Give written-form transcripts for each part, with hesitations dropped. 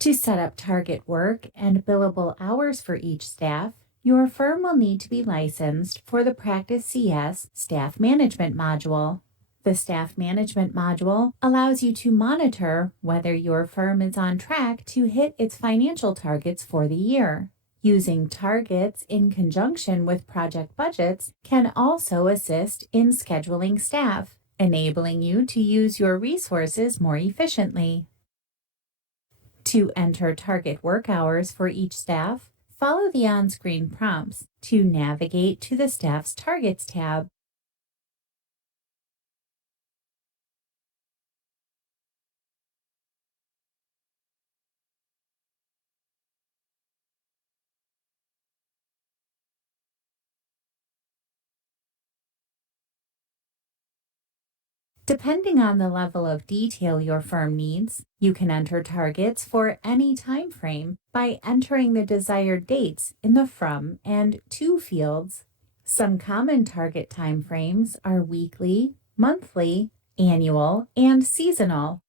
To set up target work and billable hours for each staff, your firm will need to be licensed for the Practice CS Staff Management module. The Staff Management module allows you to monitor whether your firm is on track to hit its financial targets for the year. Using targets in conjunction with project budgets can also assist in scheduling staff, enabling you to use your resources more efficiently. To enter target work hours for each staff, follow the on-screen prompts to navigate to the Staff's Targets tab. Depending on the level of detail your firm needs, you can enter targets for any time frame by entering the desired dates in the From and To fields. Some common target time frames are weekly, monthly, annual, and seasonal.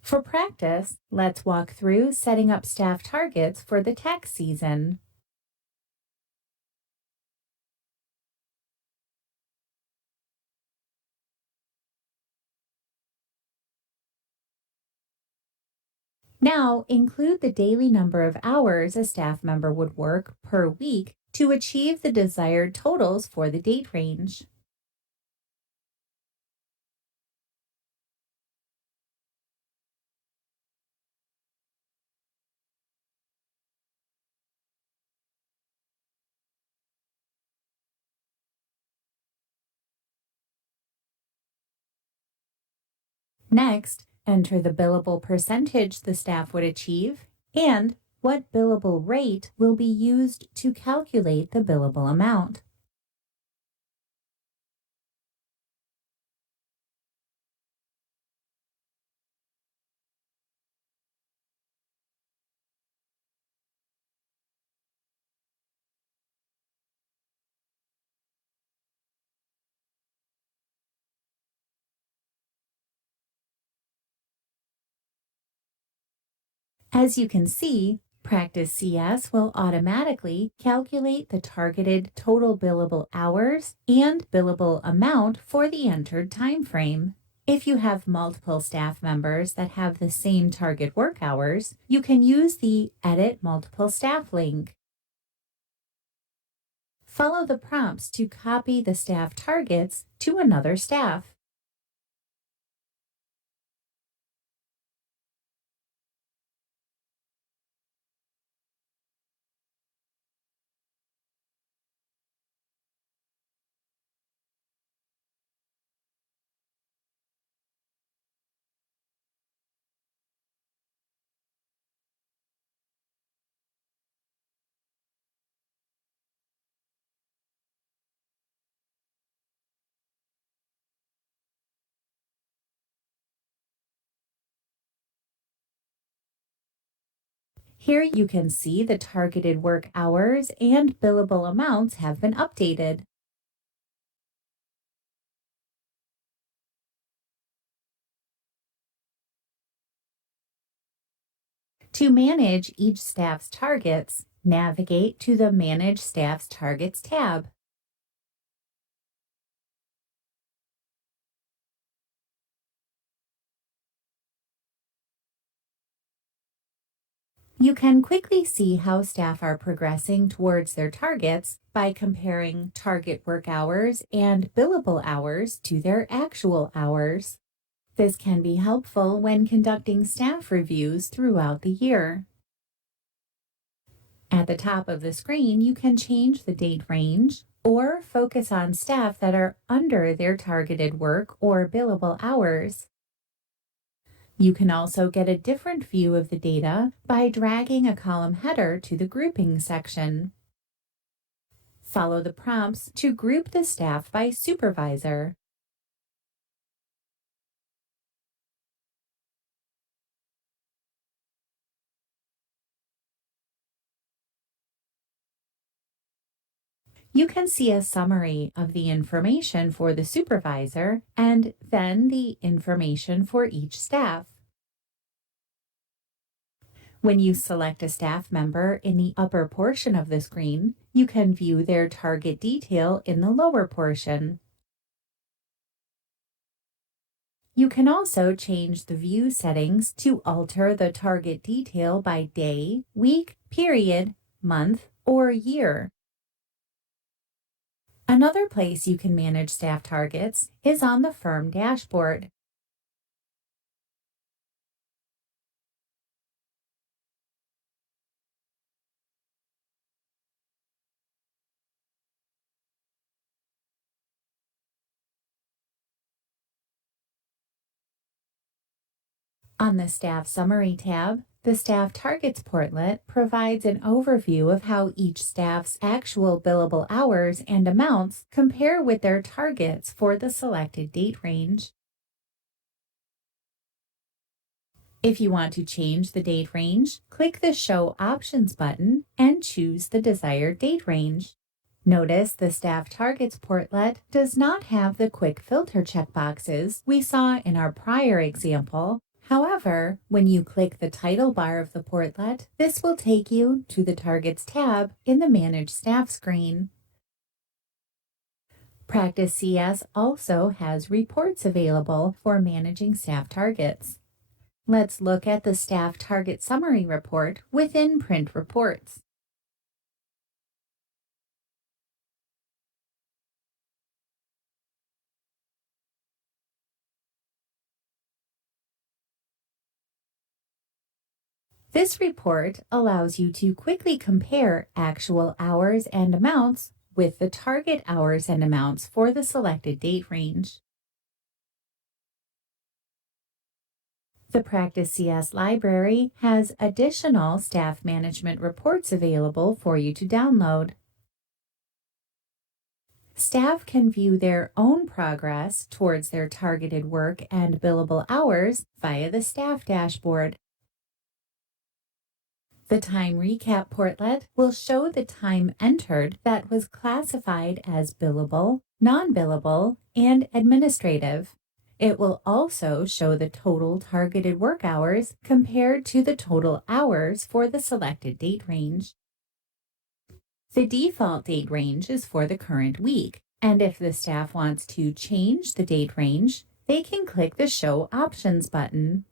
For practice, let's walk through setting up staff targets for the tax season. Now, include the daily number of hours a staff member would work per week to achieve the desired totals for the date range. Next, enter the billable percentage the staff would achieve and what billable rate will be used to calculate the billable amount. As you can see, Practice CS will automatically calculate the targeted total billable hours and billable amount for the entered time frame. If you have multiple staff members that have the same target work hours, you can use the Edit Multiple Staff link. Follow the prompts to copy the staff targets to another staff. Here you can see the targeted work hours and billable amounts have been updated. To manage each staff's targets, navigate to the Manage Staff's Targets tab. You can quickly see how staff are progressing towards their targets by comparing target work hours and billable hours to their actual hours. This can be helpful when conducting staff reviews throughout the year. At the top of the screen, you can change the date range or focus on staff that are under their targeted work or billable hours. You can also get a different view of the data by dragging a column header to the Grouping section. Follow the prompts to group the staff by supervisor. You can see a summary of the information for the supervisor and then the information for each staff. When you select a staff member in the upper portion of the screen, you can view their target detail in the lower portion. You can also change the view settings to alter the target detail by day, week, period, month, or year. Another place you can manage staff targets is on the firm dashboard. On the Staff Summary tab, the Staff Targets portlet provides an overview of how each staff's actual billable hours and amounts compare with their targets for the selected date range. If you want to change the date range, click the Show Options button and choose the desired date range. Notice the Staff Targets portlet does not have the quick filter checkboxes we saw in our prior example. However, when you click the title bar of the portlet, this will take you to the Targets tab in the Manage Staff screen. Practice CS also has reports available for managing staff targets. Let's look at the Staff Target Summary report within Print Reports. This report allows you to quickly compare actual hours and amounts with the target hours and amounts for the selected date range. The Practice CS library has additional staff management reports available for you to download. Staff can view their own progress towards their targeted work and billable hours via the staff dashboard. The Time Recap portlet will show the time entered that was classified as billable, non-billable, and administrative. It will also show the total targeted work hours compared to the total hours for the selected date range. The default date range is for the current week, and if the staff wants to change the date range, they can click the Show Options button.